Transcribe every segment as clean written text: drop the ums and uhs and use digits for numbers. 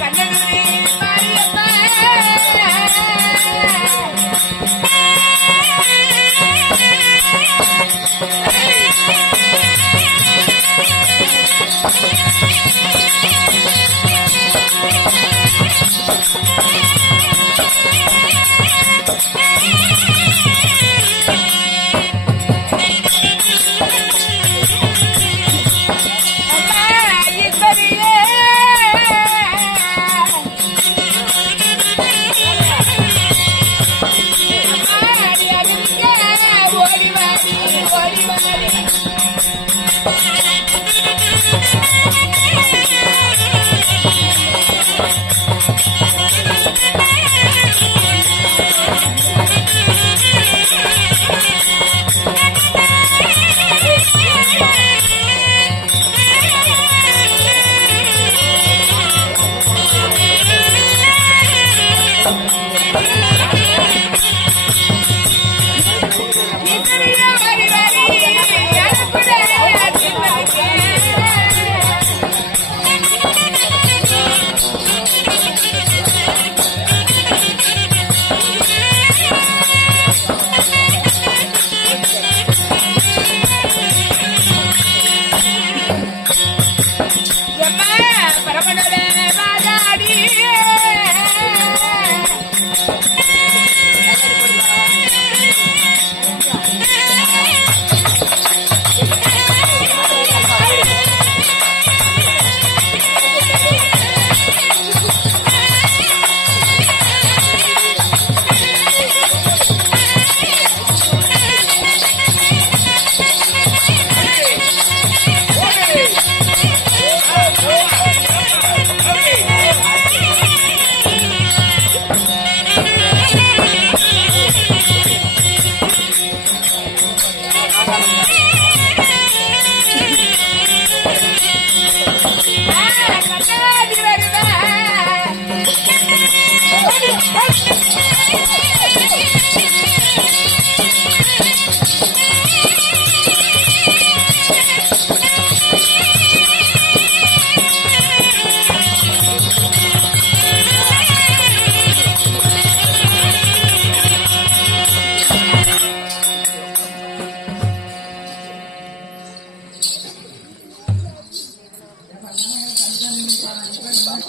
கண்ணனுடைய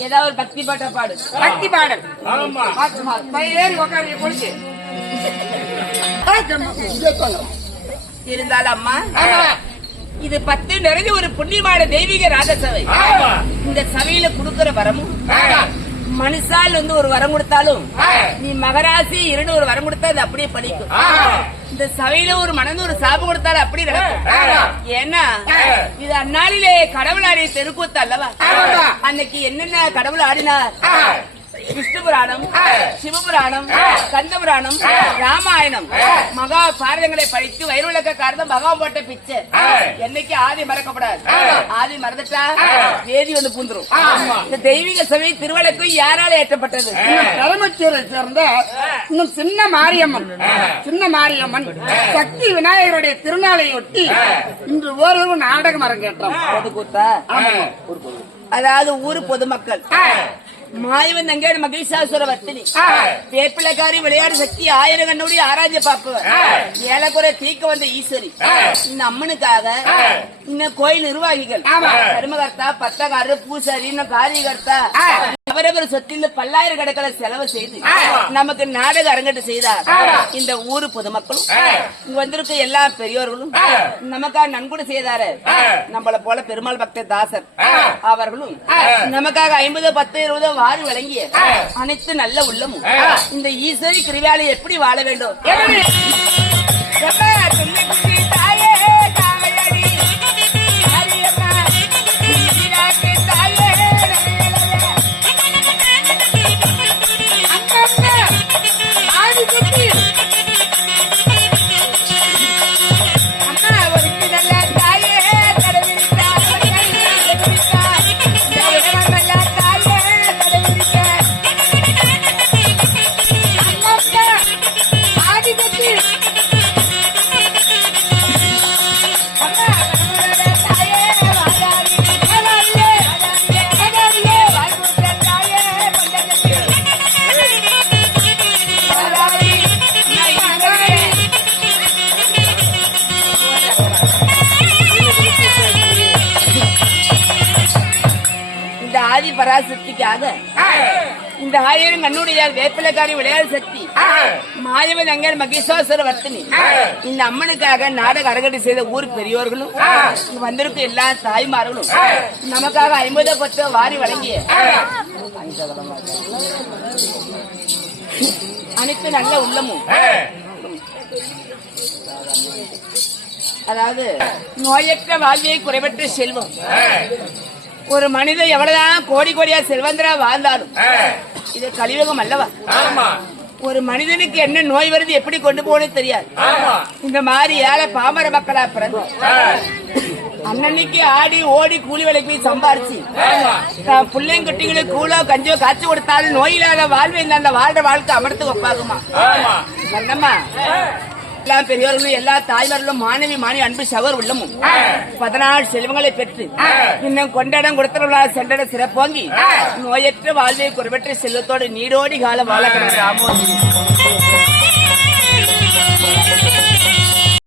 ஏதாவது ஒரு பக்தி பாட்ட பாடு. பக்தி பாடல் இருந்தாலும் அம்மா, இது 10 நிறைஞ்ச ஒரு புண்ணியமான தெய்வீக ராஜசபை. இந்த சபையில குடுக்கிற வரமும் மனுஷால் ஒரு வரம் கொடுத்தாலும், நீ மகராசி 2 ஒரு வரம் கொடுத்தா அது அப்படியே படிக்கும். இந்த சபையில ஒரு மனது ஒரு சாபம் கொடுத்தாலும் அப்படி நடக்கும். ஏன்னா இது அந்நாளிலே கடவுள் ஆடிய தெருக்கூத்து அல்லவா? அன்னைக்கு என்னென்ன கடவுள் ஆடினார்? விஷ்ணு புராணம், சிவபுராணம், கந்த புராணம், ராமாயணம், மகா பாரதங்களை படித்து வயிறுலக்க காரணம் மகா போட்ட பிச்சை. என்னைக்கு ஆதி மறக்கப்படாது. ஆதி மறந்துட்டா வேதி பூந்துரும். இந்த தெய்வீக சபை திருவள்ளுக்கு யாரால ஏற்றப்பட்டது? தலைமைச்சூரை சேர்ந்த இன்னும் சின்ன மாரியம்மன் சக்தி விநாயகருடைய திருநாளையொட்டி இன்று ஓரளவு நாடகம் அரங்கேற்றம். அதாவது ஊரு பொதுமக்கள் மாயவன் தங்கேடு மகிழ்சாசுர வர்த்தினி வேப்பிலக்காரி விளையாடு சக்தி 1000 கண்ணோடி ஆராய்ஞ்ச பாப்பவர் ஏலக்குறை தீக்க வந்த ஈஸ்வரி இந்த அம்மனுக்காக இன்னும் கோயில் நிர்வாகிகள் தர்மகர்த்தா பத்தக்காரர் பூசாரி இன்னும் காரியகர்த்தா அவரவர் சொத்தில் பல்லாயிரக்கணக்கில் செலவு செய்து நமக்கு நாடக அரங்கட்டு செய்தார். இந்த ஊரு பொதுமக்களும் இங்க வந்திருக்க எல்லா பெரியோர்களும் நமக்காக நன்கொடை செய்தாரு. நம்மள போல பெருமாள் பக்த தாசர் அவர்களும் நமக்காக 50, 10, 20 வாரி வழங்கிய அனைத்து நல்ல உள்ளமும் இந்த ஈஸ்வரி கிருவியாலை எப்படி வாழ வேண்டும்? பராசக்திக்காக இந்த 1000 கண்ணுடைய வேப்பிலக்காரி விளையாடு சக்தி மாயவன் அங்கே மகேஸ்வர வர்த்தினி இந்த அம்மனுக்காக நாடக அரங்கட்டு செய்த ஊர் பெரியோர்களும் வந்திருக்கும் எல்லா தாய்மார்களும் நமக்காக 50, 10 வாரி வழங்கிய அனைத்து நல்ல உள்ளமும் அதாவது நோயற்ற வாழ்வியை குறைவற்ற செல்வம். ஒரு மனிதன் எவ்வளவுதான் கோடி கோடியா செல்வந்தரா வாழ்ந்தாலும் இது கலியுகம் அல்லவா? ஒரு மனிதனுக்கு என்ன நோய் வருது எப்படி கொண்டு போகணும் தெரியாது. இந்த மாதிரி ஏழை பாமர மக்களா பிறந்து அன்னன்னைக்கு ஆடி ஓடி கூலி வேலைக்கு போய் சம்பாரிச்சு பிள்ளைங்க குட்டிங்களுக்கு கூலோ கஞ்சோ காய்ச்சி கொடுத்தாலும் நோய் இல்லாத வாழ்வை அந்த வாழ்ற வாழ்க்கை அமர்த்து வைப்பாகுமா? என்னம்மா எல்லா பெரியவர்களும் எல்லா தாய்மார்களும் மாணவி அன்பு சகோர் உள்ளமும் 14 செல்வங்களை பெற்று இன்னும் கொண்டாடம் கொடுத்தவர்களா சென்றட சிறப்போங்கி நோயற்ற வாழ்வை குறைவற்ற செல்வத்தோடு நீடோடி காலம் வாழ